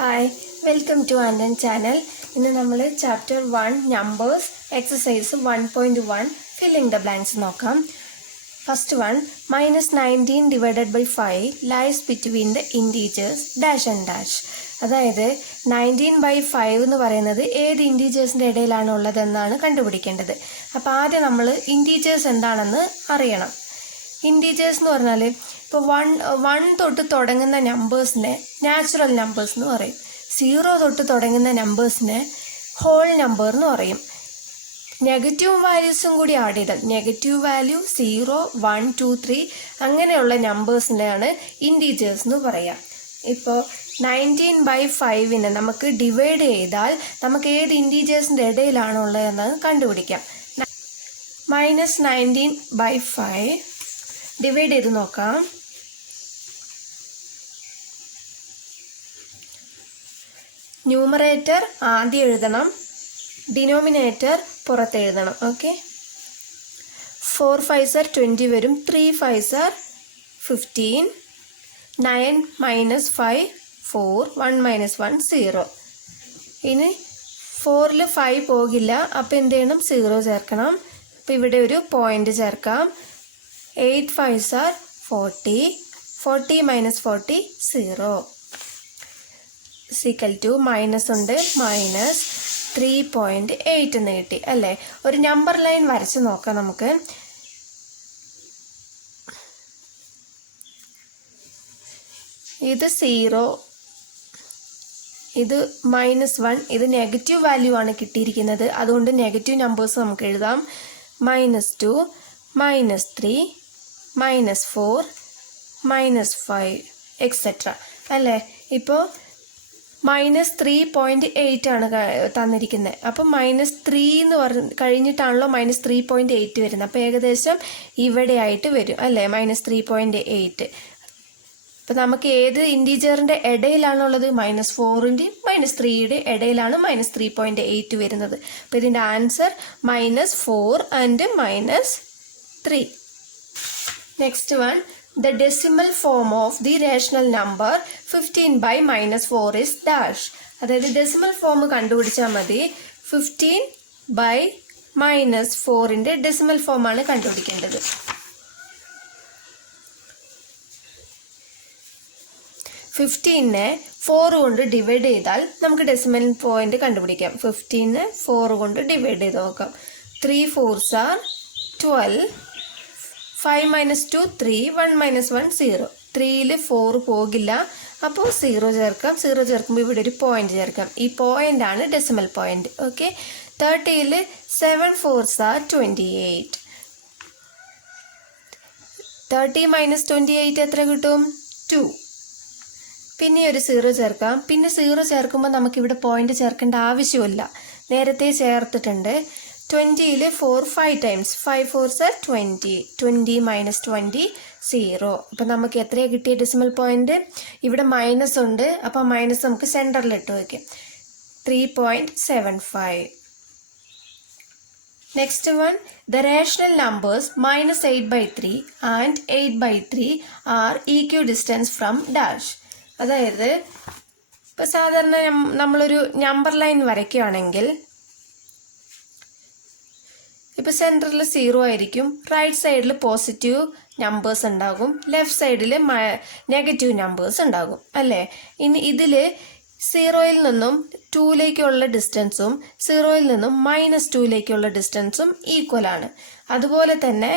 Hi, welcome to Annan channel. ഇന്ന് നമ്മൾ chapter 1 numbers exercise 1.1 filling the blanks നോക്കാം. First one, -19 divided by 5 lies between the integers dash and dash. അതായത് 19/5 എന്ന് പറയുന്നത് ഏത് ഇൻറ്റീജേഴ്സിൻ്റെ ഇടയിലാണ് ഉള്ളതെന്നാണ് കണ്ടുപിടിക്കേണ്ടത്. അപ്പോൾ ആദ്യം നമ്മൾ ഇൻറ്റീജേഴ്സ് എന്താണെന്ന് അറിയണം. ഇൻറ്റീജേഴ്സ് എന്ന് പറഞ്ഞാൽ ഇപ്പോൾ വൺ തൊട്ട് തുടങ്ങുന്ന നമ്പേഴ്സിനെ നാച്ചുറൽ നമ്പേഴ്സ് എന്ന് പറയും. 0 തൊട്ട് തുടങ്ങുന്ന നമ്പേഴ്സിനെ ഹോൾ നമ്പർ എന്ന് പറയും. നെഗറ്റീവ് വാല്യൂസും കൂടി ആഡ് ചെയ്താൽ നെഗറ്റീവ് വാല്യൂ 0, 1, 2, 3 അങ്ങനെയുള്ള നമ്പേഴ്സിനെയാണ് ഇൻറ്റീജേഴ്സ് എന്ന് പറയുക. ഇപ്പോൾ 19/5 നമുക്ക് ഡിവൈഡ് ചെയ്താൽ നമുക്ക് ഏത് ഇൻറ്റീജേഴ്സിൻ്റെ ഇടയിലാണുള്ളതെന്ന് കണ്ടുപിടിക്കാം. -19/5 ഡിവൈഡ് ചെയ്ത് നോക്കാം. ന്യൂമറേറ്റർ ആദ്യം എഴുതണം, ഡിനോമിനേറ്റർ പുറത്തെഴുതണം. ഓക്കെ, 4 5s are 20 വരും, 3 5s are 15, 9 - 5 4, 1 - 1 0. ഇനി 4ൽ 5 പോകില്ല, അപ്പോൾ എന്ത് ചെയ്യണം? 0 ചേർക്കണം. അപ്പോൾ ഇവിടെ ഒരു പോയിന്റ് ചേർക്കാം. 8 5s are 40, 40 - 40 0 equal to minus ഉണ്ട്, -3.8 എന്ന് കിട്ടി അല്ലേ. ഒരു നമ്പർ ലൈൻ വരച്ച് നോക്കാം നമുക്ക്. ഇത് 0, ഇത് -1, ഇത് നെഗറ്റീവ് വാല്യൂ ആണ് കിട്ടിയിരിക്കുന്നത്. അതുകൊണ്ട് നെഗറ്റീവ് നമ്പേഴ്സ് നമുക്ക് എഴുതാം. -2, -3, -4, -5 എക്സെട്ര അല്ലേ. ഇപ്പോൾ -3.8 ആണ് തന്നിരിക്കുന്നത്. അപ്പം -3 എന്ന് കഴിഞ്ഞിട്ടാണല്ലോ -3.8 വരുന്നത്. അപ്പോൾ ഏകദേശം ഇവിടെ ആയിട്ട് വരും അല്ലേ, -3.8. അപ്പം നമുക്ക് ഏത് ഇൻറ്റീജറിൻ്റെ ഇടയിലാണുള്ളത്? -4ൻ്റെയും -3യുടെയും ഇടയിലാണ് -3.8 വരുന്നത്. അപ്പോൾ ഇതിൻ്റെ answer -4 and -3. Next one, the decimal form of the rational number 15/-4 is dash. അതായത് ഡെസിമൽ ഫോം കണ്ടുപിടിച്ചാൽ മതി. 15/-4ൻ്റെ ഡെസിമൽ ഫോമാണ് കണ്ടുപിടിക്കേണ്ടത്. 15നെ 4 കൊണ്ട് ഡിവൈഡ് ചെയ്താൽ നമുക്ക് ഡെസിമൽ പോയിന്റ് കണ്ടുപിടിക്കാം. 15നെ 4 കൊണ്ട് ഡിവൈഡ് ചെയ്ത് നോക്കാം. 3 4s are 12, 5 - 2 3, 1 - 1 0. 3ൽ 4 പോകില്ല, അപ്പോൾ 0 ചേർക്കാം. 0 ചേർക്കുമ്പോൾ ഇവിടെ ഒരു പോയിന്റ് ചേർക്കാം. ഈ പോയിന്റ് ആണ് ഡെസിമൽ പോയിന്റ്. ഓക്കെ, 30ൽ 7 4s are 28. 30 - 28 എത്ര കിട്ടും? 2. പിന്നെ ഒരു 0 ചേർക്കാം. പിന്നെ 0 ചേർക്കുമ്പോൾ നമുക്കിവിടെ പോയിന്റ് ചേർക്കേണ്ട ആവശ്യമില്ല, നേരത്തെ ചേർത്തിട്ടുണ്ട്. 20ൽ 4 5 times, 5 4s are 20, 20 - 20 0. അപ്പം നമുക്ക് എത്രയാണ് കിട്ടിയ ഡെസിമൽ പോയിന്റ്? ഇവിടെ മൈനസ് ഉണ്ട്, അപ്പം മൈനസ് നമുക്ക് സെൻറ്ററിൽ ഇട്ട് വയ്ക്കാം. 3.75. Next one, the rational numbers -8/3 and 8/3 are equal distance from dash. അതായത് ഇപ്പോൾ സാധാരണ നമ്മളൊരു നമ്പർ ലൈൻ വരയ്ക്കുകയാണെങ്കിൽ ഇപ്പോൾ സെൻറ്ററിൽ 0 ആയിരിക്കും, റൈറ്റ് സൈഡിൽ പോസിറ്റീവ് നമ്പേഴ്സ് ഉണ്ടാകും, ലെഫ്റ്റ് സൈഡിൽ നെഗറ്റീവ് നമ്പേഴ്സ് ഉണ്ടാകും അല്ലേ. ഇനി ഇതിൽ 0ൽ നിന്നും 2ലേക്കുള്ള ഡിസ്റ്റൻസും 0ൽ നിന്നും -2ലേക്കുള്ള ഡിസ്റ്റൻസും ഈക്വൽ ആണ്. അതുപോലെ തന്നെ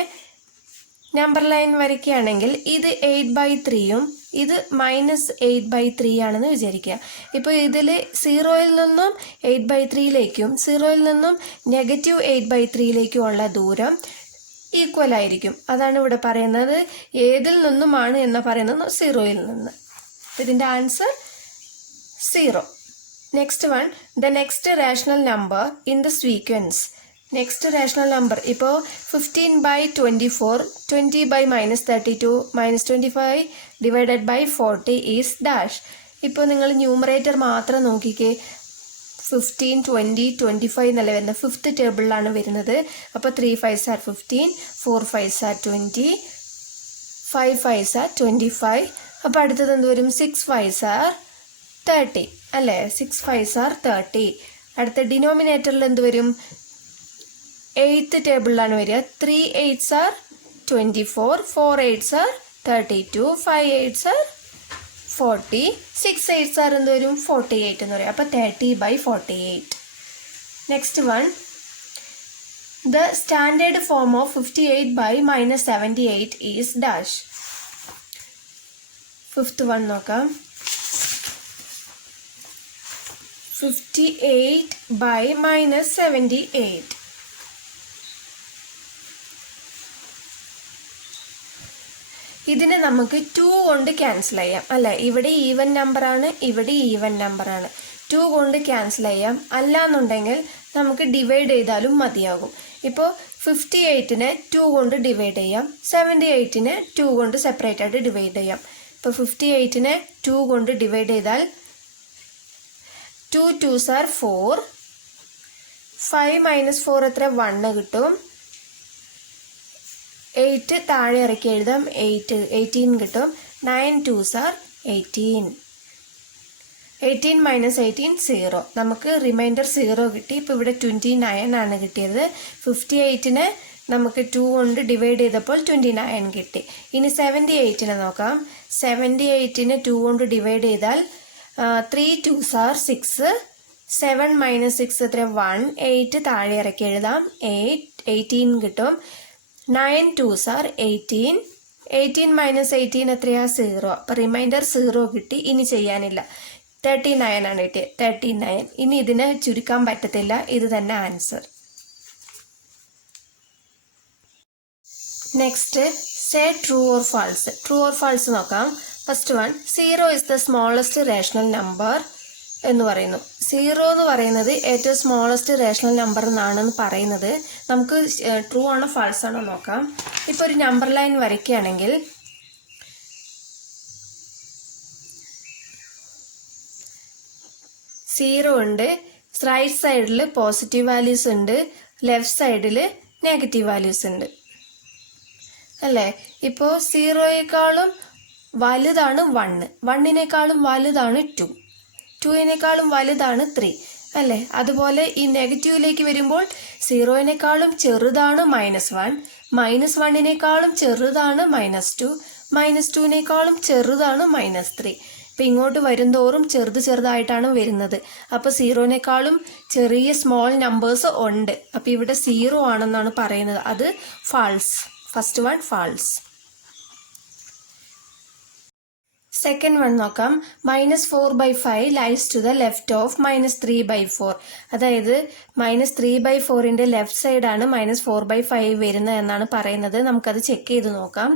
നമ്പർ ലൈൻ വരയ്ക്കുകയാണെങ്കിൽ ഇത് 8/3യും ഇത് -8/3 ആണെന്ന് വിചാരിക്കുക. ഇപ്പോൾ ഇതിൽ 0ൽ നിന്നും 8/3ലേക്കും 0ൽ നിന്നും -8/3ലേക്കും ഉള്ള ദൂരം ഈക്വൽ ആയിരിക്കും. അതാണ് ഇവിടെ പറയുന്നത്. ഏതിൽ നിന്നുമാണ് എന്ന് പറയുന്നത്? 0ൽ നിന്ന്. ഇതിൻ്റെ answer 0. Next one, the next rational number in the sequence. Next rational number ഇപ്പോൾ 15/24, 20/-32, -25 ഡിവൈഡഡ് ബൈ 40 ഈസ് ഡാഷ്. ഇപ്പോൾ നിങ്ങൾ ന്യൂമറേറ്റർ മാത്രം നോക്കിക്കേ. 15, 20, 25 എന്നല്ല വരുന്നത്, 5th ടേബിളിലാണ് വരുന്നത്. അപ്പോൾ 3 5s are 15, 4 5s are 20, 5 5s are 25. അപ്പോൾ അടുത്തത് എന്ത് വരും? 6 5s are 30 അല്ലേ? 6 5s are 30. അടുത്ത ഡിനോമിനേറ്ററിൽ എന്ത് വരും? 8th ടേബിളിലാണ് വരിക. 3 8s are 24, 4 8s are 32, 5 8s are 40, 6 8s are എന്ത് വരും? 48 എന്ന് പറയും. അപ്പോൾ 30/48. Next one, the standard form of 58/-78 is dash. Fifth one നോക്കാം. 58/-78. ഇതിനെ നമുക്ക് 2 കൊണ്ട് ക്യാൻസൽ ചെയ്യാം, അല്ലേ? ഇവിടെ ഈവൻ നമ്പറാണ്, ഇവിടെ ഈവൻ നമ്പറാണ്. 2 കൊണ്ട് ക്യാൻസൽ ചെയ്യാം. അല്ലാന്നുണ്ടെങ്കിൽ നമുക്ക് ഡിവൈഡ് ചെയ്താലും മതിയാകും. ഇപ്പോൾ 58നെ 2 കൊണ്ട് ഡിവൈഡ് ചെയ്യാം, 78നെ 2 കൊണ്ട് സെപ്പറേറ്റ് ആയിട്ട് ഡിവൈഡ് ചെയ്യാം. ഇപ്പോൾ 58നെ 2 കൊണ്ട് ഡിവൈഡ് ചെയ്താൽ 2 2s are 4, 5 - 4 എത്ര? 1 കിട്ടും. 8 താഴെ ഇറക്കി എഴുതാം, 18 കിട്ടും. 9 2s are 18. 18 - 18 0. നമുക്ക് റിമൈൻഡർ 0 കിട്ടി. ഇപ്പോൾ ഇവിടെ 29 ആണ് കിട്ടിയത്. 58നെ നമുക്ക് 2 കൊണ്ട് ഡിവൈഡ് ചെയ്തപ്പോൾ 29 കിട്ടി. ഇനി 78നെ നോക്കാം. 78നെ 2 കൊണ്ട് ഡിവൈഡ് ചെയ്താൽ 3 2s are 6, 7 - 6 എത്ര? 1, 8 താഴെ ഇറക്കി എഴുതാം, 18 കിട്ടും. 9 2s are 18, 18 - 18 എത്രയാ? 0. അപ്പോൾ റിമൈൻഡർ 0 കിട്ടി. ഇനി ചെയ്യാനില്ല. 39 ആണ് കിട്ടിയത്. 39. ഇനി ഇതിനെ ചുരുക്കാൻ പറ്റത്തില്ല, ഇത് തന്നെ answer. Next, say true or false. True or false നോക്കാം. First one, 0 is the smallest rational number എന്ന് പറയുന്നു. 0 എന്ന് പറയുന്നത് ഏറ്റവും സ്മോളസ്റ്റ് റേഷണൽ നമ്പർ എന്നാണെന്ന് പറയുന്നത്. നമുക്ക് ട്രൂ ആണോ ഫാൾസ് ആണോ നോക്കാം. ഇപ്പോൾ ഒരു നമ്പർ ലൈൻ വരയ്ക്കുകയാണെങ്കിൽ 0 ഉണ്ട്, റൈറ്റ് സൈഡിൽ പോസിറ്റീവ് വാല്യൂസ് ഉണ്ട്, ലെഫ്റ്റ് സൈഡിൽ നെഗറ്റീവ് വാല്യൂസ് ഉണ്ട്, അല്ലേ? ഇപ്പോൾ 0യേക്കാളും വലുതാണ് 1, 1നേക്കാളും വലുതാണ് 2, 2നേക്കാളും വലുതാണ് 3, അല്ലേ? അതുപോലെ ഈ നെഗറ്റീവിലേക്ക് വരുമ്പോൾ 0നേക്കാളും ചെറുതാണ് -1, -1നേക്കാളും ചെറുതാണ് -2, -2നേക്കാളും ചെറുതാണ് -3. ഇപ്പം ഇങ്ങോട്ട് വരുന്തോറും ചെറുതായിട്ടാണ് വരുന്നത്. അപ്പോൾ 0നേക്കാളും ചെറിയ സ്മോൾ നമ്പേഴ്സ് ഉണ്ട്. അപ്പോൾ ഇവിടെ 0 ആണെന്നാണ് പറയുന്നത്. അത് false. First one false. Second one നോക്കാം. -4/5 lies to the left of -3/4. അതായത് -3/4ന്റെ ലെഫ്റ്റ് സൈഡാണ് -4/5 വരുന്നത് എന്നാണ് പറയുന്നത്. നമുക്കത് ചെക്ക് ചെയ്ത് നോക്കാം.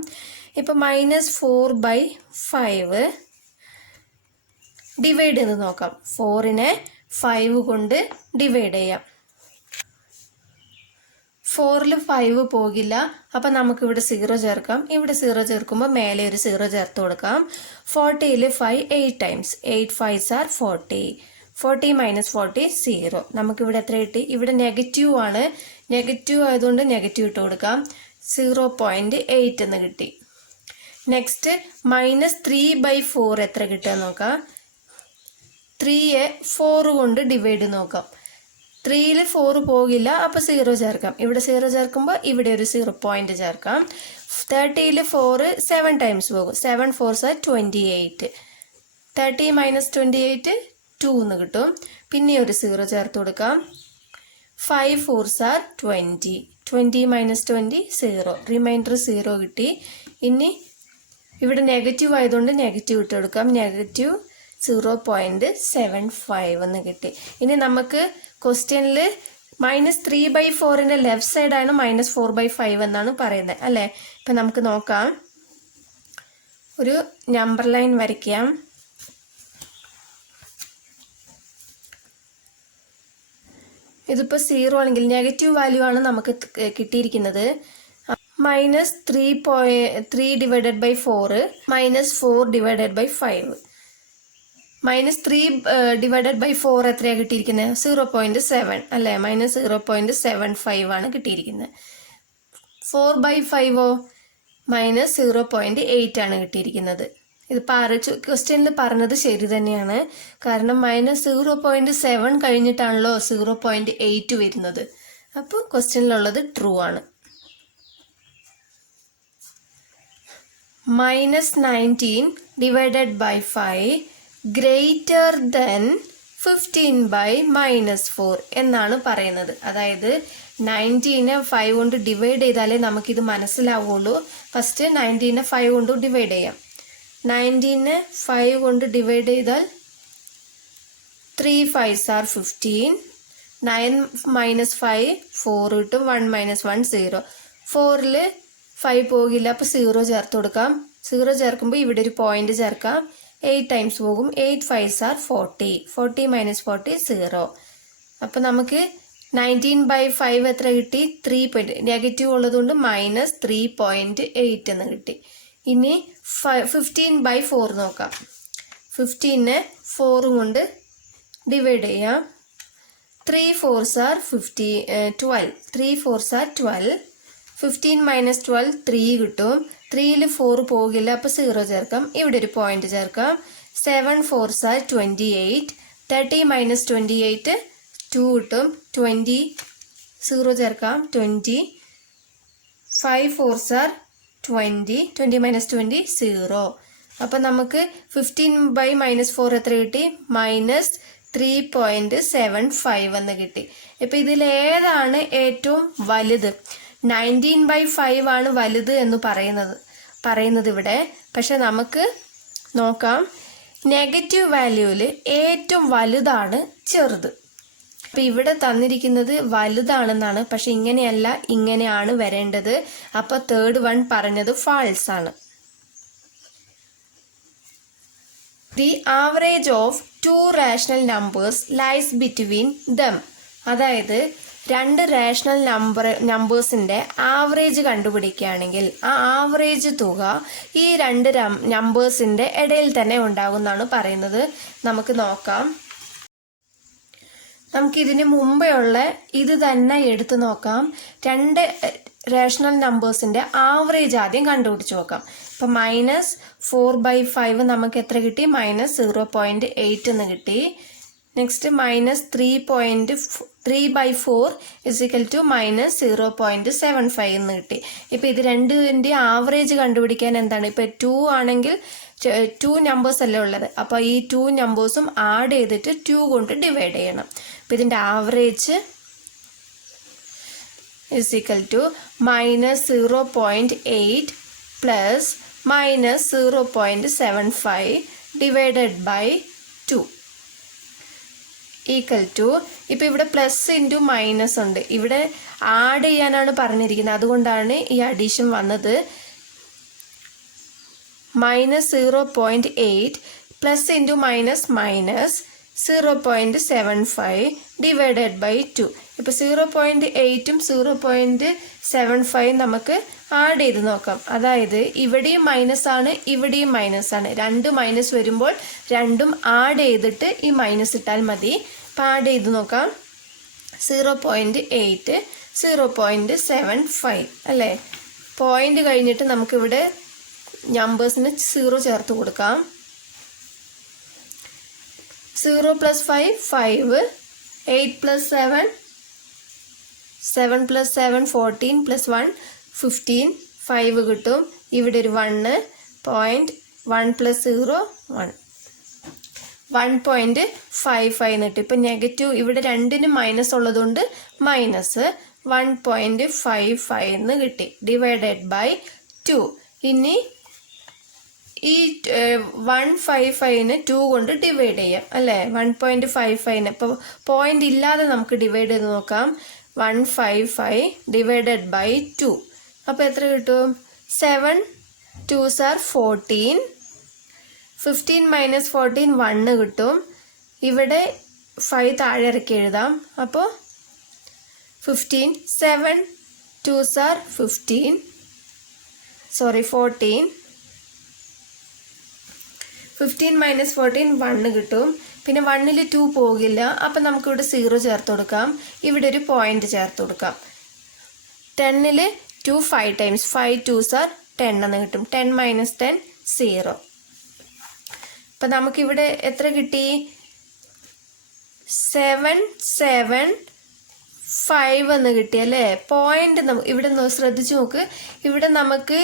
ഇപ്പം -4/5 ഡിവൈഡ് ചെയ്ത് നോക്കാം. 4നെ 5 കൊണ്ട് ഡിവൈഡ് ചെയ്യാം. 4ൽ 5 പോകില്ല. അപ്പം നമുക്കിവിടെ 0 ചേർക്കാം. ഇവിടെ 0 ചേർക്കുമ്പോൾ മേലെ ഒരു 0 ചേർത്ത് കൊടുക്കാം. 40ൽ 5 8 times. 8 5s are 40. 40 - 40 0. നമുക്കിവിടെ എത്ര കിട്ടി? ഇവിടെ നെഗറ്റീവ് ആണ്. നെഗറ്റീവ് ആയതുകൊണ്ട് നെഗറ്റീവ് ഇട്ട് കൊടുക്കാം. 0.8 എന്ന് കിട്ടി. നെക്സ്റ്റ് -3/4 എത്ര കിട്ടുക നോക്കാം. 3യെ 4 കൊണ്ട് ഡിവൈഡ് നോക്കാം. 3ൽ 4 പോകില്ല. അപ്പോൾ 0 ചേർക്കാം. ഇവിടെ 0 ചേർക്കുമ്പോൾ ഇവിടെ ഒരു 0 പോയിന്റ് ചേർക്കാം. 30ൽ 4 7 times പോകും. 7 4s are 28. 30 - 28 2 എന്ന് കിട്ടും. പിന്നെ ഒരു 0 ചേർത്ത് കൊടുക്കാം. 5 4s are 20. 20 - 20 0. റിമൈൻഡർ 0 കിട്ടി. ഇനി ഇവിടെ നെഗറ്റീവ് ആയതുകൊണ്ട് നെഗറ്റീവ് ഇട്ട് കൊടുക്കാം. നെഗറ്റീവ് 0.75 എന്ന് കിട്ടി. ഇനി നമുക്ക് ക്വസ്റ്റ്യനിൽ -3/4ന്റെ ലെഫ്റ്റ് സൈഡാണ് -4/5 എന്നാണ് പറയുന്നത്, അല്ലേ? ഇപ്പം നമുക്ക് നോക്കാം. ഒരു നമ്പർ ലൈൻ വരയ്ക്കാം. ഇതിപ്പോൾ 0 ആണെങ്കിൽ നെഗറ്റീവ് വാല്യൂ ആണ് നമുക്ക് കിട്ടിയിരിക്കുന്നത്. -3 divided by 4 -4 divided by 5. -3 divided by 4 എത്രയാണ് കിട്ടിയിരിക്കുന്നത്? 0.7, അല്ലേ? -0.75 ആണ് കിട്ടിയിരിക്കുന്നത്. 4/5 -0.8 ആണ് കിട്ടിയിരിക്കുന്നത്. ഇത് ക്വസ്റ്റ്യനിൽ പറഞ്ഞത് ശരി തന്നെയാണ്. കാരണം -0.7 കഴിഞ്ഞിട്ടാണല്ലോ 0.8 വരുന്നത്. അപ്പോൾ ക്വസ്റ്റ്യനിലുള്ളത് ട്രൂ ആണ്. -19 divided by 5 greater than 15 by -4 എന്നാണ് പറയുന്നത്. അതായത് 19നെ 5 കൊണ്ട് ഡിവൈഡ് ചെയ്താലേ നമുക്കിത് മനസ്സിലാവുള്ളൂ. ഫസ്റ്റ് 19നെ 5 കൊണ്ട് ഡിവൈഡ് ചെയ്യാം. 19നെ 5 കൊണ്ട് ഡിവൈഡ് ചെയ്താൽ 3 5s are 15. 9 minus 5 4 കിട്ടും. 1 minus 1 0. 4ൽ 5 പോകില്ല, അപ്പോൾ 0 ചേർത്ത് കൊടുക്കാം. 0 ചേർക്കുമ്പോൾ ഇവിടെ ഒരു പോയിന്റ് ചേർക്കാം. 8 ടൈംസ് പോകും. 8 5s are 40. 40 minus 40 0. അപ്പോൾ നമുക്ക് 19 by 5 എത്ര കിട്ടി? 3. നെഗറ്റീവ് ഉള്ളതുകൊണ്ട് -3.8 എന്ന് കിട്ടി. ഇനി 15 by 4 നോക്കാം. 15നെ 4 കൊണ്ട് ഡിവൈഡ് ചെയ്യാം. 3 4s are 12. 3 4s are 12. 15 minus 12 3 കിട്ടും. 3ൽ 4 പോകില്ല, അപ്പോൾ 0 ചേർക്കാം. ഇവിടെ ഒരു പോയിന്റ് ചേർക്കാം. 7 4s are 28. 30 minus 28 2 കിട്ടും. 20 0 ചേർക്കാം. 20. 5 4s are 20. 20 minus 20 0. അപ്പം നമുക്ക് 15 by -4 എത്ര കിട്ടി? -3.75 എന്ന് കിട്ടി. ഇപ്പം ഇതിലേതാണ് ഏറ്റവും വലുത്? 19 by 5 ആണ് വലുത് എന്ന് പറയുന്നത് ഇവിടെ. പക്ഷെ നമുക്ക് നോക്കാം, നെഗറ്റീവ് വാല്യൂവിൽ ഏറ്റവും വലുതാണ് ചെറുത്. അപ്പം ഇവിടെ തന്നിരിക്കുന്നത് വലുതാണെന്നാണ്, പക്ഷെ ഇങ്ങനെയല്ല, ഇങ്ങനെയാണ് വരേണ്ടത്. അപ്പോൾ തേർഡ് വൺ പറഞ്ഞത് ഫാൾസ് ആണ്. The average of two rational numbers lies between them. അതായത് രണ്ട് റാഷണൽ നമ്പേഴ്സിൻ്റെ ആവറേജ് കണ്ടുപിടിക്കുകയാണെങ്കിൽ ആ ആവറേജ് തുക ഈ രണ്ട് നമ്പേഴ്സിൻ്റെ ഇടയിൽ തന്നെ ഉണ്ടാകുമെന്നാണ് പറയുന്നത്. നമുക്ക് നോക്കാം. നമുക്കിതിന് മുമ്പേ ഉള്ള ഇത് തന്നെ എടുത്തു നോക്കാം. രണ്ട് റേഷണൽ നമ്പേഴ്സിൻ്റെ ആവറേജ് ആദ്യം കണ്ടുപിടിച്ച് നോക്കാം. ഇപ്പം -4/5 നമുക്ക് എത്ര കിട്ടി? -0.8 എന്ന് കിട്ടി. നെക്സ്റ്റ് -3/4 = -0.75 എന്ന് കിട്ടി. ഇപ്പം ഇത് രണ്ടിൻ്റെ ആവറേജ് കണ്ടുപിടിക്കാൻ എന്താണ്? ഇപ്പം 2 ആണെങ്കിൽ 2 നമ്പേഴ്സ് അല്ലേ ഉള്ളത്, അപ്പോൾ ഈ 2 നമ്പേഴ്സും ആഡ് ചെയ്തിട്ട് 2 കൊണ്ട് ഡിവൈഡ് ചെയ്യണം. അപ്പം ഇതിൻ്റെ ആവറേജ് -0.8 plus -0.75 divided by 2 = ഇപ്പം ഇവിടെ പ്ലസ് ഇൻറ്റു മൈനസ് ഉണ്ട്, ഇവിടെ ആഡ് ചെയ്യാനാണ് പറഞ്ഞിരിക്കുന്നത്, അതുകൊണ്ടാണ് ഈ അഡീഷൻ വന്നത്. -0.8 plus into minus -0.75 divided by 2. ഇപ്പോൾ 0.8ഉം 0.75 നമുക്ക് ആഡ് ചെയ്ത് നോക്കാം. അതായത് ഇവിടെയും മൈനസ് ആണ്, ഇവിടെയും മൈനസ് ആണ്. 2 മൈനസ് വരുമ്പോൾ രണ്ടും ആഡ് ചെയ്തിട്ട് ഈ മൈനസ് ഇട്ടാൽ മതി. അപ്പോൾ ആഡ് ചെയ്ത് നോക്കാം. 0.8 0.75 അല്ലേ? പോയിന്റ് കഴിഞ്ഞിട്ട് നമുക്കിവിടെ നമ്പേഴ്സിന് 0 ചേർത്ത് കൊടുക്കാം. 0 + 5 5, 8 + 7 7 + 7 14 + 1 15 5 കിട്ടും. ഇവിടെ ഒരു 1 പോയിന്റ് 1 + 0 1 1.55 കിട്ടും. ഇപ്പം നെഗറ്റീവ് ഇവിടെ രണ്ടിനും മൈനസ് ഉള്ളതുകൊണ്ട് -1.55 എന്ന് കിട്ടി ഡിവൈഡഡ് ബൈ 2. ഇനി ഈ 155നെ 2 കൊണ്ട് ഡിവൈഡ് ചെയ്യാം അല്ലേ? 1.55നെ ഇപ്പോൾ പോയിന്റ് ഇല്ലാതെ നമുക്ക് ഡിവൈഡ് ചെയ്ത് നോക്കാം. 155 divided by 2. അപ്പോൾ എത്ര കിട്ടും? 7 2s are 14. 15 minus 14 1 കിട്ടും. ഇവിടെ 5 താഴെ ഇറക്കി എഴുതാം. അപ്പോൾ 15 7 2s are 14. 15 minus 14 1 കിട്ടും. പിന്നെ 1ൽ 2 പോകില്ല, അപ്പം നമുക്കിവിടെ 0 ചേർത്ത് കൊടുക്കാം. ഇവിടെ ഒരു പോയിന്റ് ചേർത്ത് കൊടുക്കാം. 10ൽ 2 5 ടൈംസ് 5 2s are 10 എന്ന് കിട്ടും. 10 minus 10 0. അപ്പം നമുക്കിവിടെ എത്ര കിട്ടി? 775 എന്ന് കിട്ടി അല്ലേ? പോയിന്റ് ഇവിടെ ശ്രദ്ധിച്ചു നോക്ക്. ഇവിടെ നമുക്ക്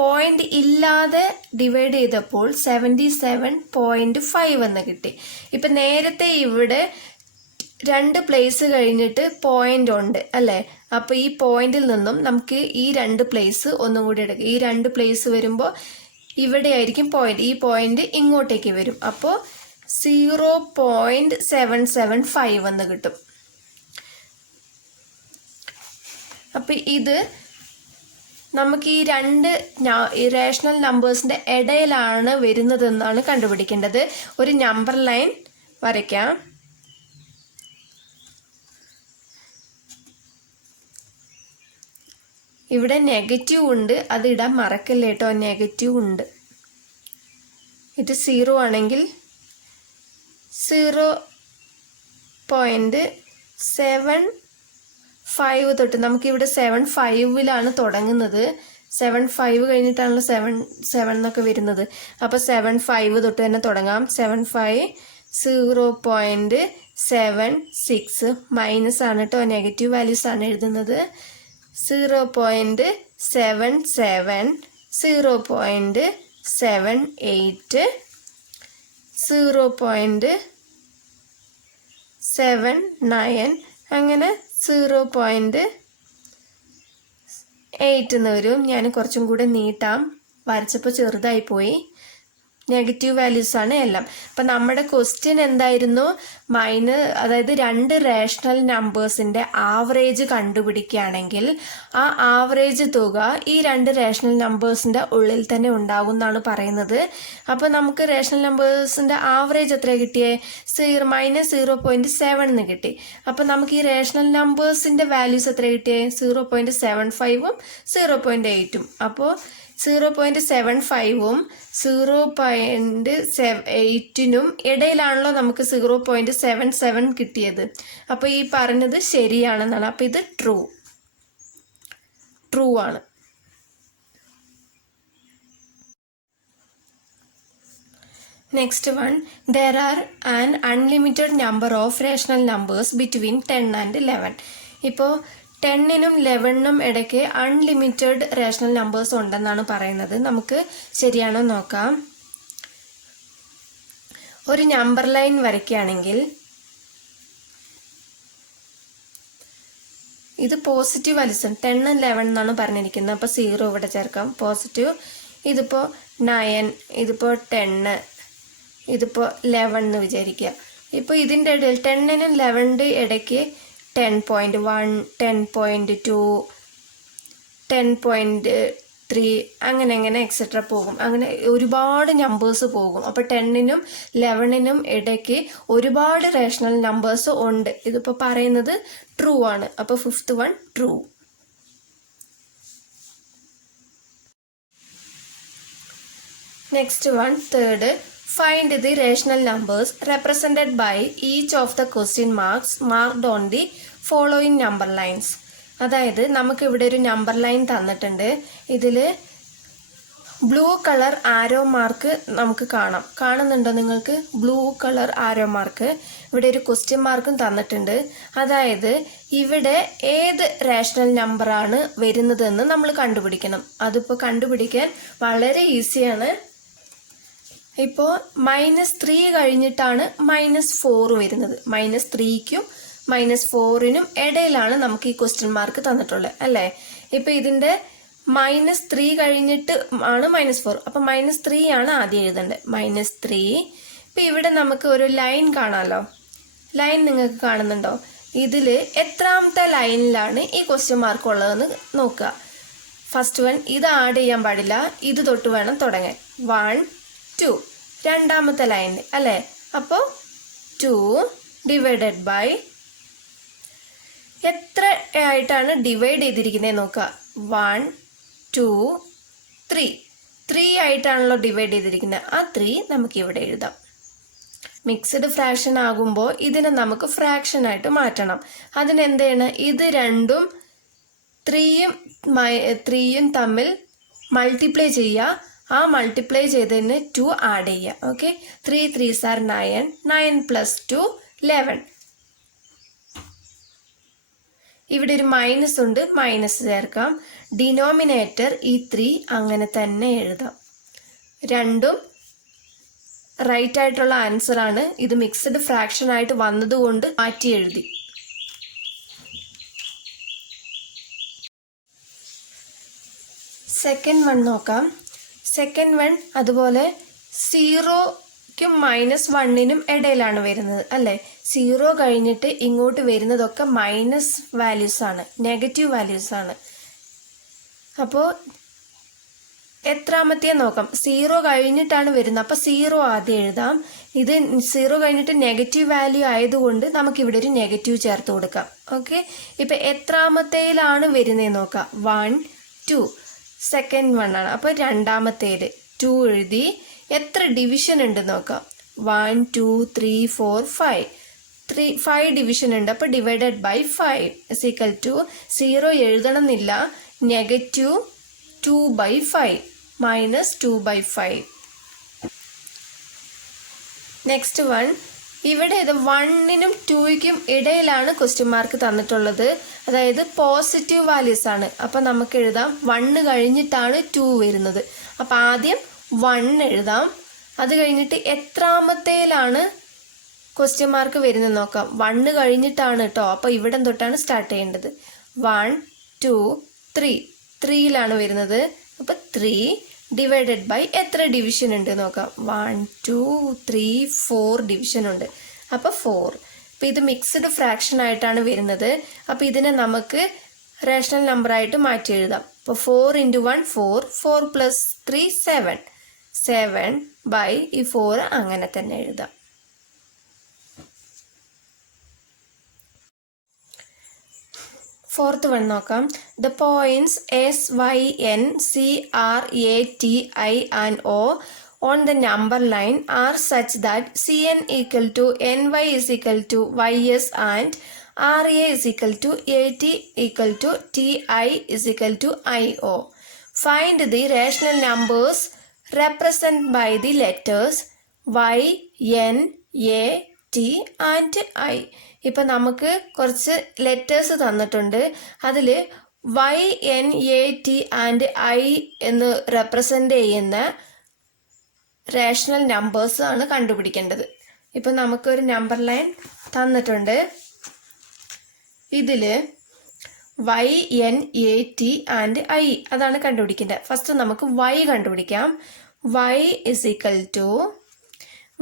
പോയിന്റ് ഇല്ലാതെ ഡിവൈഡ് ചെയ്തപ്പോൾ 77.5 എന്ന് കിട്ടി. ഇപ്പം നേരത്തെ ഇവിടെ 2 പ്ലേസ് കഴിഞ്ഞിട്ട് പോയിന്റ് ഉണ്ട് അല്ലേ? അപ്പോൾ ഈ പോയിന്റിൽ നിന്നും നമുക്ക് ഈ 2 പ്ലേസ് ഒന്നും കൂടി എടുക്കാം. ഈ 2 പ്ലേസ് വരുമ്പോൾ ഇവിടെ ആയിരിക്കും പോയിന്റ്. ഈ പോയിന്റ് ഇങ്ങോട്ടേക്ക് വരും. അപ്പോൾ 0.775 എന്ന് കിട്ടും. അപ്പം ഇത് നമുക്ക് ഈ 2 റേഷണൽ നമ്പേഴ്സിന്റെ ഇടയിലാണ് വരുന്നതെന്നാണ് കണ്ടുപിടിക്കേണ്ടത്. ഒരു നമ്പർ ലൈൻ വരയ്ക്കാം. ഇവിടെ നെഗറ്റീവ് ഉണ്ട്, അത് ഇടാൻ മറക്കല്ലേ കേട്ടോ. നെഗറ്റീവ് ഉണ്ട്. ഇത് 0 ആണെങ്കിൽ 0.75 തൊട്ട് നമുക്കിവിടെ 75 തുടങ്ങുന്നത്. 75 കഴിഞ്ഞിട്ടാണല്ലോ 7 എന്നൊക്കെ വരുന്നത്. അപ്പോൾ 75 തൊട്ട് തന്നെ തുടങ്ങാം. 75 0.76 മൈനസ് ആണ് കേട്ടോ, നെഗറ്റീവ് വാല്യൂസ് ആണ് എഴുതുന്നത്. 0.77 0.78 0.79 അങ്ങനെ 0.8 എന്ന് വരും. ഞാൻ കുറച്ചും കൂടെ നീട്ടാം, വരച്ചപ്പോൾ ചെറുതായി പോയി. നെഗറ്റീവ് വാല്യൂസ് ആണ് എല്ലാം. അപ്പം നമ്മുടെ ക്വസ്റ്റ്യൻ എന്തായിരുന്നു? അതായത് 2 റേഷണൽ നമ്പേഴ്സിന്റെ ആവറേജ് കണ്ടുപിടിക്കുകയാണെങ്കിൽ ആ ആവറേജ് തുക ഈ 2 റേഷണൽ നമ്പേഴ്സിന്റെ ഉള്ളിൽ തന്നെ ഉണ്ടാകും എന്നാണ് പറയുന്നത്. അപ്പം നമുക്ക് റേഷണൽ നമ്പേഴ്സിന്റെ ആവറേജ് എത്ര കിട്ടിയേ? -0.7 എന്ന് കിട്ടി. അപ്പം നമുക്ക് ഈ റേഷണൽ നമ്പേഴ്സിന്റെ വാല്യൂസ് എത്ര കിട്ടിയേ? 0.75ഉം 0.8ഉം. അപ്പോൾ 0.75ഉം 0.8നും ഇടയിലാണല്ലോ നമുക്ക് 0.77 കിട്ടിയത്. അപ്പോൾ ഈ പറഞ്ഞത് ശരിയാണെന്നാണ്. അപ്പോൾ ഇത് ട്രൂ ആണ്. Next one, there are an unlimited number of rational numbers between 10 and 11. ഇപ്പോൾ 10നും 11നും ഇടയ്ക്ക് അൺലിമിറ്റഡ് റേഷണൽ നമ്പേഴ്സ് ഉണ്ടെന്നാണ് പറയുന്നത്. നമുക്ക് ശരിയാണോ നോക്കാം. ഒരു നമ്പർ ലൈൻ വരയ്ക്കുകയാണെങ്കിൽ ഇത് പോസിറ്റീവ് വാല്യൂസ് 10 11 എന്നാണ് പറഞ്ഞിരിക്കുന്നത്. അപ്പോൾ 0 ഇവിടെ ചേർക്കാം, പോസിറ്റീവ്. ഇതിപ്പോൾ 9, ഇതിപ്പോൾ 10, ഇതിപ്പോൾ 11 എന്ന് വിചാരിക്കുക. ഇപ്പോൾ ഇതിൻ്റെ ഇടയിൽ 10നും 11ൻ്റെ ഇടയ്ക്ക് 10.1 10.2 10.3 അങ്ങനെ എക്സെട്ര പോകും. അങ്ങനെ ഒരുപാട് നമ്പേഴ്സ് പോകും. അപ്പോൾ 10നും 11നും ഇടയ്ക്ക് ഒരുപാട് റേഷണൽ നമ്പേഴ്സ് ഉണ്ട്. ഇതിപ്പോൾ പറയുന്നത് ട്രൂ ആണ്. അപ്പോൾ 5th one true. Next one, third, find the rational numbers represented by each of the question marks marked on the following number lines. അതായത് നമുക്ക് ഇവിടെ ഒരു നമ്പർ ലൈൻ തന്നിട്ടുണ്ട്. ഇതിൽ ബ്ലൂ കളർ ആരോ മാർക്ക് നമുക്ക് കാണുന്നുണ്ടോ നിങ്ങൾക്ക്? Blue colour arrow mark. ഇവിടെ ഒരു ക്വസ്റ്റ്യൻ മാർക്കും തന്നിട്ടുണ്ട്. അതായത് ഇവിടെ ഏത് റേഷണൽ നമ്പറാണ് വരുന്നതെന്ന് നമ്മൾ കണ്ടുപിടിക്കണം. അതിപ്പോൾ കണ്ടുപിടിക്കാൻ വളരെ ഈസിയാണ്. ഇപ്പോൾ -3 കഴിഞ്ഞിട്ടാണ് -4 വരുന്നത്. -3ക്കും -4നും ഇടയിലാണ് നമുക്ക് ഈ ക്വസ്റ്റ്യൻ മാർക്ക് തന്നിട്ടുള്ളത് അല്ലേ? ഇപ്പോൾ ഇതിൻ്റെ -3 കഴിഞ്ഞിട്ട് ആണ് -4. അപ്പം -3 ആണ് ആദ്യം എഴുതേണ്ടത്. -3. ഇപ്പം ഇവിടെ നമുക്ക് ഒരു ലൈൻ കാണാമല്ലോ. ലൈൻ നിങ്ങൾക്ക് കാണുന്നുണ്ടോ? ഇതിൽ എത്രാമത്തെ ലൈനിലാണ് ഈ ക്വസ്റ്റ്യൻ മാർക്ക് ഉള്ളതെന്ന് നോക്കുക. ഫസ്റ്റ് വൺ, ഇത് ആഡ് ചെയ്യാൻ പാടില്ല, ഇത് തൊട്ട് വേണം തുടങ്ങാൻ. 1 2 രണ്ടാമത്തെ ലൈനിൽ അല്ലേ? അപ്പോൾ 2 ഡിവൈഡഡ് ബൈ എത്ര ആയിട്ടാണ് ഡിവൈഡ് ചെയ്തിരിക്കുന്നത് നോക്കുക. 1 2 3 ആയിട്ടാണല്ലോ ഡിവൈഡ് ചെയ്തിരിക്കുന്നത്. ആ 3 നമുക്ക് ഇവിടെ എഴുതാം. മിക്സ്ഡ് ഫ്രാക്ഷൻ ആകുമ്പോൾ ഇതിനെ നമുക്ക് ഫ്രാക്ഷൻ ആയിട്ട് മാറ്റണം. അതിനെന്ത് ചെയ്യണം? ഇത് രണ്ടും 3യും തമ്മിൽ മൾട്ടിപ്ലൈ ചെയ്യുക. ആ മൾട്ടിപ്ലൈ ചെയ്തതിന് 2 ആഡ് ചെയ്യുക. Okay, 3 3s are 9, 9 + 2 11. ഇവിടെ ഒരു മൈനസ് ഉണ്ട്, മൈനസ് ചേർക്കാം. ഡിനോമിനേറ്റർ ഈ 3 അങ്ങനെ തന്നെ എഴുതാം. രണ്ടും റൈറ്റ് ആയിട്ടുള്ള ആൻസർ ആണ്. ഇത് മിക്സ്ഡ് ഫ്രാക്ഷൻ ആയിട്ട് വന്നതുകൊണ്ട് മാറ്റി എഴുതി. സെക്കൻഡ് വൺ നോക്കാം. സെക്കൻഡ് വൺ അതുപോലെ 0ക്കും -1നും ഇടയിലാണ് വരുന്നത് അല്ലേ. 0 കഴിഞ്ഞിട്ട് ഇങ്ങോട്ട് വരുന്നതൊക്കെ മൈനസ് വാല്യൂസ് ആണ്, നെഗറ്റീവ് വാല്യൂസ് ആണ്. അപ്പോൾ എത്രാമത്തെ നോക്കാം. 0 കഴിഞ്ഞിട്ടാണ് വരുന്നത്, അപ്പോൾ 0 ആദ്യം എഴുതാം. ഇത് 0 കഴിഞ്ഞിട്ട് നെഗറ്റീവ് വാല്യൂ ആയതുകൊണ്ട് നമുക്കിവിടെ ഒരു നെഗറ്റീവ് ചേർത്ത് കൊടുക്കാം. ഓക്കെ, ഇപ്പം എത്രാമത്തേലാണ് വരുന്നത് നോക്കാം. 1 2 സെക്കൻഡ് വൺ ആണ്. അപ്പോൾ രണ്ടാമത്തേത് 2 എഴുതി. എത്ര ഡിവിഷൻ ഉണ്ട് നോക്കാം. 1 2 3 4 5 5 ഡിവിഷൻ ഉണ്ട്. അപ്പോൾ ഡിവൈഡഡ് ബൈ 5 = 0 എഴുതണമെന്നില്ല, -2/5 -2/5. നെക്സ്റ്റ് വൺ, ഇവിടെ ഇത് 1നും 2ക്കും ഇടയിലാണ് ക്വസ്റ്റ്യൻ മാർക്ക് തന്നിട്ടുള്ളത്. അതായത് പോസിറ്റീവ് വാല്യൂസ് ആണ്. അപ്പം നമുക്ക് എഴുതാം 1 കഴിഞ്ഞിട്ടാണ് 2 വരുന്നത്. അപ്പം ആദ്യം 1 എഴുതാം. അത് കഴിഞ്ഞിട്ട് എത്രാമത്തേലാണ് ക്വസ്റ്റ്യൻ മാർക്ക് വരുന്നത് നോക്കാം. 1 കഴിഞ്ഞിട്ടാണ് കേട്ടോ. അപ്പോൾ ഇവിടെ തൊട്ടാണ് സ്റ്റാർട്ട് ചെയ്യേണ്ടത്. 1 2 3 3യിലാണ് വരുന്നത്. അപ്പം 3 ഡിവൈഡഡ് ബൈ എത്ര ഡിവിഷൻ ഉണ്ട് നോക്കാം. 1 2 3 4 ഡിവിഷൻ ഉണ്ട്. അപ്പോൾ 4. അപ്പോൾ ഇത് മിക്സ്ഡ് ഫ്രാക്ഷൻ ആയിട്ടാണ് വരുന്നത്. അപ്പോൾ ഇതിനെ നമുക്ക് റേഷണൽ നമ്പർ ആയിട്ട് മാറ്റി എഴുതാം. അപ്പോൾ 4 × 1 4 4 + 3 7 7 ബൈ ഈ 4 അങ്ങനെ തന്നെ എഴുതാം. ഫോർത്ത് വൺ നോക്കാം. The points S Y N C R A T I and O on the number line are such that Cn = ny = ys and Ra = at = ti io. Find the rational numbers represented by the letters y, n, a, t and i. ഇപ്പം നമുക്ക് കുറച്ച് letters തന്നിട്ടുണ്ട്. അതിൽ y, n, a, t and i എന്ന് represent ചെയ്യുന്ന rational numbers ആണ് കണ്ടുപിടിക്കേണ്ടത്. ഇപ്പം നമുക്കൊരു നമ്പർ ലൈൻ തന്നിട്ടുണ്ട്. ഇതിൽ y, n, a, t and i അതാണ് കണ്ടുപിടിക്കേണ്ടത്. ഫസ്റ്റ് നമുക്ക് y കണ്ടുപിടിക്കാം. y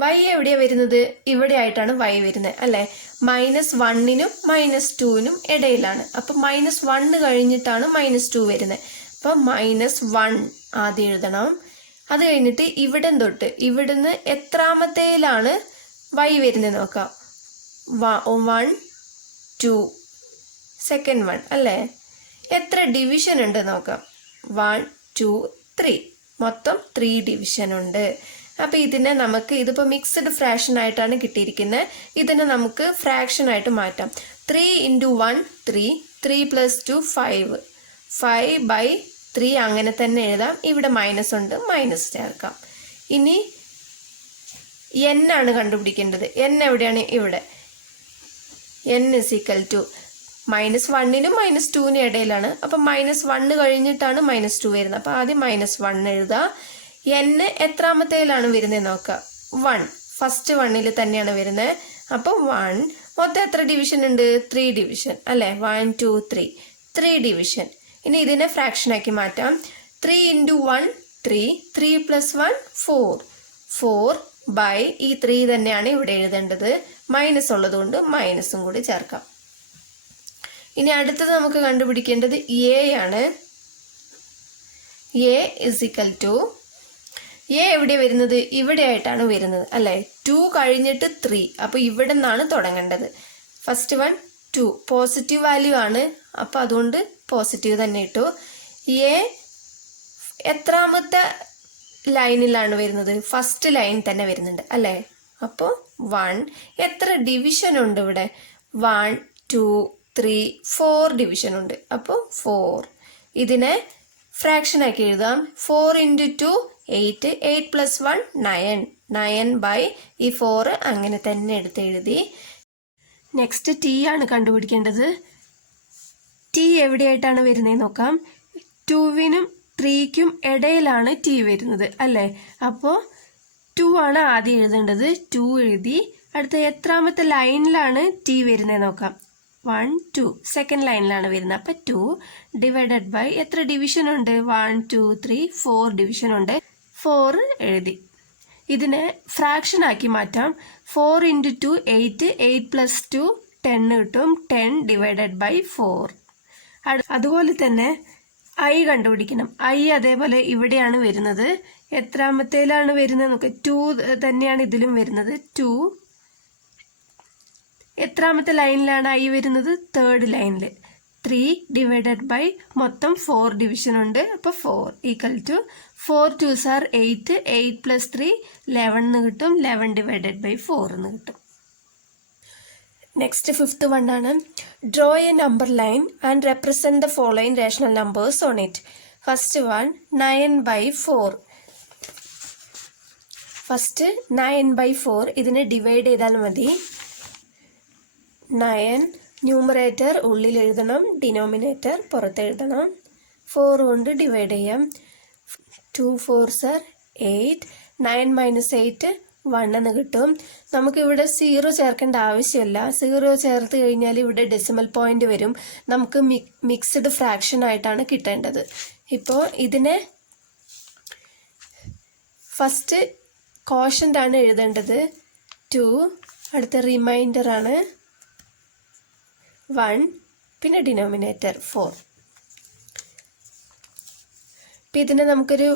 y എവിടെയാണ് വരുന്നത്? ഇവിടെ ആയിട്ടാണ് y വരുന്നത് അല്ലേ. -1നും -2നും ഇടയിലാണ്. അപ്പം -1 കഴിഞ്ഞിട്ടാണ് -2 വരുന്നത്. അപ്പം -1 ആദ്യം എഴുതണം. അത് കഴിഞ്ഞിട്ട് ഇവിടുന്ന് എത്രാമത്തേലാണ് y വരുന്നത് നോക്കാം. 1 2 സെക്കൻഡ് വൺ അല്ലേ. എത്ര ഡിവിഷൻ ഉണ്ട് നോക്കാം. 1 2 3 മൊത്തം 3 ഡിവിഷൻ ഉണ്ട്. അപ്പോൾ ഇതിനെ നമുക്ക് ഇതിപ്പോൾ മിക്സ്ഡ് ഫ്രാക്ഷൻ ആയിട്ടാണ് കിട്ടിയിരിക്കുന്നത്. ഇതിനെ നമുക്ക് ഫ്രാക്ഷൻ ആയിട്ട് മാറ്റാം. 3 × 1 3 3 + 2 5 5/3 അങ്ങനെ തന്നെ എഴുതാം. ഇവിടെ മൈനസ് ഉണ്ട്, മൈനസ് ചേർക്കാം. ഇനി n ആണ് കണ്ടുപിടിക്കേണ്ടത്. n എവിടെയാണ്? ഇവിടെ. n = -1നും -2നും ഇടയിലാണ്. അപ്പം -1 കഴിഞ്ഞിട്ടാണ് -2 വരുന്നത്. അപ്പോൾ ആദ്യം -1 എഴുതാം. n എത്രാമത്തേലാണ് വരുന്നത് നോക്കാം. 1 ഫസ്റ്റ് 1ൽ തന്നെയാണ് വരുന്നത്. അപ്പോൾ 1 മൊത്തം എത്ര ഡിവിഷൻ ഉണ്ട്? 3 ഡിവിഷൻ അല്ലേ. 1 2 3 3 ഡിവിഷൻ. ഇനി ഇതിനെ ഫ്രാക്ഷൻ ആക്കി മാറ്റാം. 3 × 1 3 3 + 1 4 4 ബൈ ഈ 3 തന്നെയാണ് ഇവിടെ എഴുതേണ്ടത്. മൈനസ് ഉള്ളതുകൊണ്ട് മൈനസും കൂടി ചേർക്കാം. ഇനി അടുത്തത് നമുക്ക് കണ്ടുപിടിക്കേണ്ടത് a ആണ്. a എവിടെ വരുന്നത്? ഇവിടെ ആയിട്ടാണ് വരുന്നത് അല്ലേ. 2 കഴിഞ്ഞിട്ട് 3. അപ്പോൾ ഇവിടെ നിന്നാണ് തുടങ്ങേണ്ടത്. ഫസ്റ്റ് 1 2 പോസിറ്റീവ് വാല്യൂ ആണ്. അപ്പോൾ അതുകൊണ്ട് പോസിറ്റീവ് തന്നെ ഇട്ടു. a എത്രാമത്തെ ലൈനിലാണ് വരുന്നത്? ഫസ്റ്റ് ലൈൻ തന്നെ വരുന്നുണ്ട് അല്ലേ. അപ്പോൾ 1 എത്ര ഡിവിഷൻ ഉണ്ട് ഇവിടെ? 1 2 3 4 ഡിവിഷൻ ഉണ്ട്. അപ്പോൾ 4. ഇതിനെ ഫ്രാക്ഷൻ ആക്കി എഴുതാം. 4 × 2 8, 8 + 1 9, 9/4 അങ്ങനെ തന്നെ എടുത്ത് എഴുതി. നെക്സ്റ്റ് ടി ആണ് കണ്ടുപിടിക്കേണ്ടത്. ടി എവിടെയായിട്ടാണ് വരുന്നത് നോക്കാം. 2-നും 3-ക്കും ഇടയിലാണ് ടി വരുന്നത് അല്ലേ. അപ്പോൾ 2 ആണ് ആദ്യം എഴുതേണ്ടത്. 2 എഴുതി. അടുത്ത എത്രാമത്തെ ലൈനിലാണ് ടി വരുന്നത് നോക്കാം. 1, 2 സെക്കൻഡ് ലൈനിലാണ് വരുന്നത്. അപ്പം 2 ഡിവൈഡഡ് ബൈ എത്ര ഡിവിഷൻ ഉണ്ട്? 1, 2, 3, 4 ഡിവിഷൻ ഉണ്ട്. 4 എഴുതി. ഇതിനെ ഫ്രാക്ഷൻ ആക്കി മാറ്റാം. 4 × 2 8, 8 + 2 10 കിട്ടും. 10 ഡിവൈഡഡ് ബൈ 4. അതുപോലെ തന്നെ ഐ കണ്ടുപിടിക്കണം. ഐ അതേപോലെ ഇവിടെയാണ് വരുന്നത്. എത്രാമത്തേലാണ് വരുന്നത് നോക്കാം. 2 തന്നെയാണ് ഇതിലും വരുന്നത്. 2 എത്രാമത്തെ ലൈനിലാണ് ഐ വരുന്നത്? തേർഡ് ലൈനിൽ. 3 ഡിവൈഡഡ് ബൈ മൊത്തം 4 ഡിവിഷൻ ഉണ്ട്. അപ്പോൾ 4 = 4 2s are 8, 8 + 3 11 എന്ന് കിട്ടും. 11 ഡിവൈഡഡ് ബൈ 4 എന്ന് കിട്ടും. നെക്സ്റ്റ് 5th വൺ ആണ്. Draw A number line and represent the following rational numbers on it. First one 9/4. First 9/4 ഇതിനെ ഡിവൈഡ് ചെയ്താൽ മതി. 9 ന്യൂമറേറ്റർ ഉള്ളിൽ എഴുതണം, ഡിനോമിനേറ്റർ പുറത്ത് എഴുതണം. 4 കൊണ്ട് ഡിവൈഡ് ചെയ്യാം. 2 4s are 8. 9 - 8 1 എന്ന് കിട്ടും. നമുക്കിവിടെ 0 ചേർക്കേണ്ട ആവശ്യമില്ല. 0 ചേർത്ത് കഴിഞ്ഞാൽ ഇവിടെ ഡെസിമൽ പോയിന്റ് വരും. നമുക്ക് മിക്സ്ഡ് ഫ്രാക്ഷൻ ആയിട്ടാണ് കിട്ടേണ്ടത്. ഇപ്പോൾ ഇതിനെ ഫസ്റ്റ് കോഷ്യൻ്റ് ആണ് എഴുതേണ്ടത്. 2 അടുത്ത റിമൈൻഡർ ആണ് 1 പിന്നെ ഡിനോമിനേറ്റർ 4. ഇപ്പം ഇതിനെ നമുക്കൊരു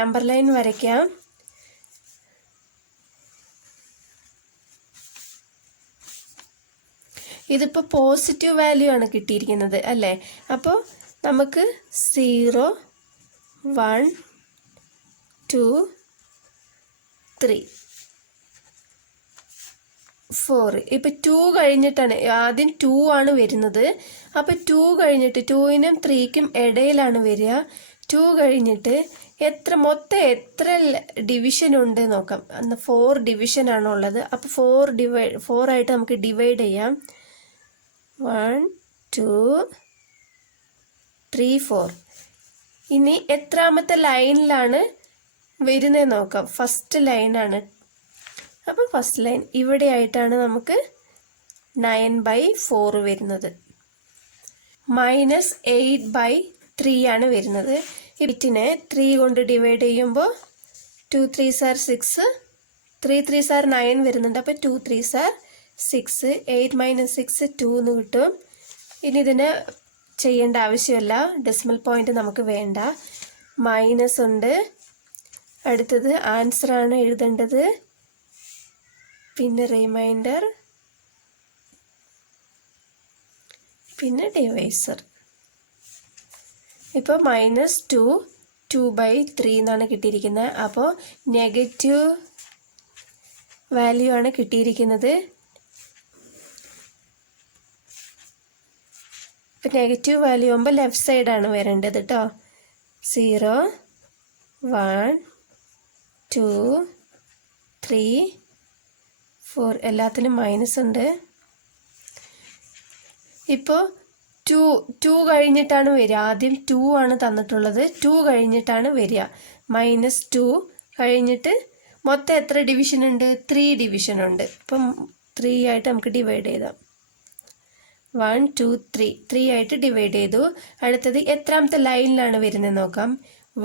നമ്പർ ലൈൻ വരയ്ക്കാം. ഇതിപ്പോൾ പോസിറ്റീവ് വാല്യൂ ആണ് കിട്ടിയിരിക്കുന്നത് അല്ലേ. അപ്പോൾ നമുക്ക് 0 1 2 3 4. ഇപ്പം 2 കഴിഞ്ഞിട്ടാണ് ആദ്യം 2 ആണ് വരുന്നത്. അപ്പം 2 കഴിഞ്ഞിട്ട് 2-നും 3-ക്കും ഇടയിലാണ് വരിക. 2 കഴിഞ്ഞിട്ട് മൊത്തം എത്ര ഡിവിഷൻ ഉണ്ട് നോക്കാം. 4 ഡിവിഷൻ ആണുള്ളത്. അപ്പോൾ 4 ആയിട്ട് നമുക്ക് ഡിവൈഡ് ചെയ്യാം. 1 2 3 4. ഇനി എത്രാമത്തെ ലൈനിലാണ് വരുന്നത് നോക്കാം. ഫസ്റ്റ് ലൈനാണ്. അപ്പോൾ ഫസ്റ്റ് ലൈൻ ഇവിടെ ആയിട്ടാണ് നമുക്ക് 9/4 വരുന്നത്. -8/3 ആണ് വരുന്നത്. 8നെ 3 കൊണ്ട് ഡിവൈഡ് ചെയ്യുമ്പോൾ 2 3s are 6, 3 3s are 9 വരുന്നുണ്ട്. അപ്പോൾ 2 3s are 6. 8 - 6 2 എന്ന് കിട്ടും. ഇനി ഇതിന് ചെയ്യേണ്ട ആവശ്യമില്ല. ഡെസിമൽ പോയിന്റ് നമുക്ക് വേണ്ട. മൈനസ് ഉണ്ട്. അടുത്തത് ആൻസർ ആണ് എഴുതേണ്ടത്. പിന്നെ റിമൈൻഡർ പിന്നെ ഡിവൈസർ. ഇപ്പോൾ -2 2/3 എന്നാണ് കിട്ടിയിരിക്കുന്നത്. അപ്പോൾ നെഗറ്റീവ് വാല്യൂ ആണ് കിട്ടിയിരിക്കുന്നത്. ഇപ്പം നെഗറ്റീവ് വാല്യൂ ആകുമ്പോൾ ലെഫ്റ്റ് സൈഡാണ് വരേണ്ടത് കേട്ടോ. 0 1 2 3 4 എല്ലാത്തിലും മൈനസ് ഉണ്ട്. ഇപ്പോൾ 2 കഴിഞ്ഞിട്ടാണ് വരിക. ആദ്യം 2 ആണ് തന്നിട്ടുള്ളത്. 2 കഴിഞ്ഞിട്ടാണ് വരിക. -2 കഴിഞ്ഞിട്ട് മൊത്തം എത്ര ഡിവിഷൻ ഉണ്ട്? 3 ഡിവിഷൻ ഉണ്ട്. ഇപ്പം 3 ആയിട്ട് നമുക്ക് ഡിവൈഡ് ചെയ്താം. 1 2 3 3 ആയിട്ട് ഡിവൈഡ് ചെയ്തു. അടുത്തത് എത്രാമത്തെ ലൈനിലാണ് വരുന്നത് നോക്കാം.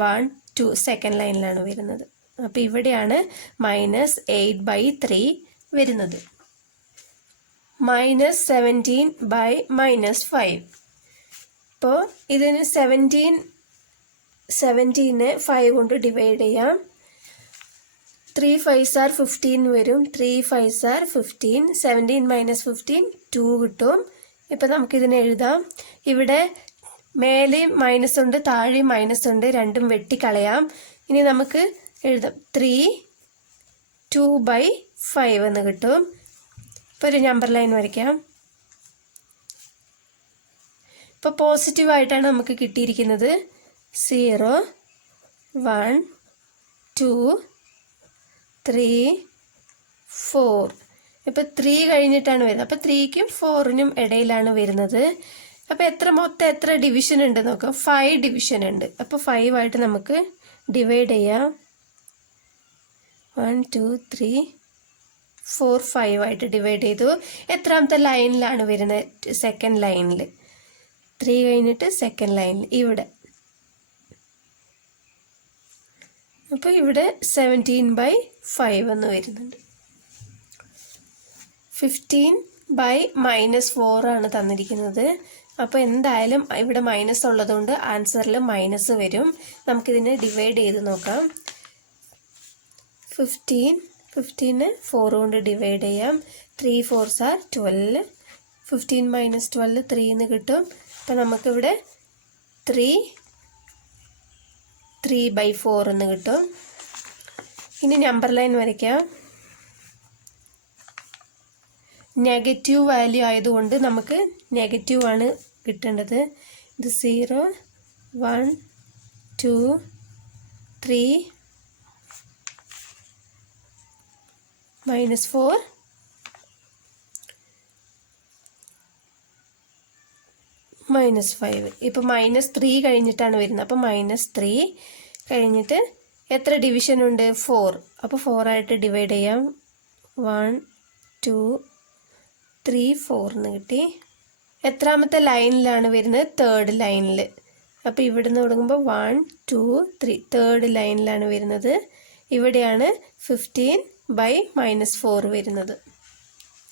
1 2 സെക്കൻഡ് ലൈനിലാണ് വരുന്നത്. അപ്പോൾ ഇവിടെയാണ് -8/3 വരുന്നത്. -17/-5. ഇപ്പോൾ ഇതിന് 17നെ 5 കൊണ്ട് ഡിവൈഡ് ചെയ്യാം. 3 5s are 15 വരും. 3 5s are 15. 17 - 15 2 കിട്ടും. ഇപ്പം നമുക്കിതിനെ എഴുതാം. ഇവിടെ മേലെയും മൈനസ് ഉണ്ട്, താഴെയും മൈനസ് ഉണ്ട്. രണ്ടും വെട്ടിക്കളയാം. ഇനി നമുക്ക് എഴുതാം. 3 2/5 എന്ന് കിട്ടും. ഇപ്പോൾ ഒരു നമ്പർ ലൈൻ വരയ്ക്കാം. ഇപ്പോൾ പോസിറ്റീവായിട്ടാണ് നമുക്ക് കിട്ടിയിരിക്കുന്നത്. 0 1 2 3 4. ഇപ്പോൾ 3 കഴിഞ്ഞിട്ടാണ് വരുന്നത്. അപ്പോൾ 3ക്കും 4നും ഇടയിലാണ് വരുന്നത്. അപ്പോൾ മൊത്തം എത്ര ഡിവിഷൻ ഉണ്ട് നോക്കാം. 5 ഡിവിഷൻ ഉണ്ട്. അപ്പോൾ 5 ആയിട്ട് നമുക്ക് ഡിവൈഡ് ചെയ്യാം. 1 2 3 4 5 ആയിട്ട് ഡിവൈഡ് ചെയ്തു. എത്രാമത്തെ ലൈനിലാണ് വരുന്നത്? സെക്കൻഡ് ലൈനിൽ. 3 കഴിഞ്ഞിട്ട് സെക്കൻഡ് ലൈനിൽ ഇവിടെ. അപ്പോൾ ഇവിടെ 17/5 എന്ന് വരുന്നുണ്ട്. 15/-4 ആണ് തന്നിരിക്കുന്നത്. അപ്പോൾ എന്തായാലും ഇവിടെ മൈനസ് ഉള്ളതുകൊണ്ട് ആൻസറിൽ മൈനസ് വരും. നമുക്കിതിനെ ഡിവൈഡ് ചെയ്ത് നോക്കാം. 15 4 കൊണ്ട് ഡിവൈഡ് ചെയ്യാം. 3 4s are 12. 15 - 12 3 എന്ന് കിട്ടും. അപ്പം നമുക്കിവിടെ 3/4 എന്ന് കിട്ടും. ഇനി നമ്പർ ലൈൻ വരയ്ക്കാം. നെഗറ്റീവ് വാല്യൂ ആയതുകൊണ്ട് നമുക്ക് നെഗറ്റീവ് ആണ് കിട്ടേണ്ടത്. ഇത് 0 1 2 3 -4 -5. ഇപ്പോൾ -3 കഴിഞ്ഞിട്ടാണ് വരുന്നത്. അപ്പോൾ -3 കഴിഞ്ഞിട്ട് എത്ര ഡിവിഷൻ ഉണ്ട്? 4. അപ്പോൾ 4 ആയിട്ട് ഡിവൈഡ് ചെയ്യാം. 1 2 3 4 എന്ന് കിട്ടി. എത്രാമത്തെ ലൈനിലാണ് വരുന്നത്? തേർഡ് ലൈനിൽ. അപ്പോൾ ഇവിടുന്ന് തുടങ്ങുമ്പോൾ 1 2 3 തേർഡ് ലൈനിലാണ് വരുന്നത്. ഇവിടെയാണ് 15/-4 വരുന്നത്.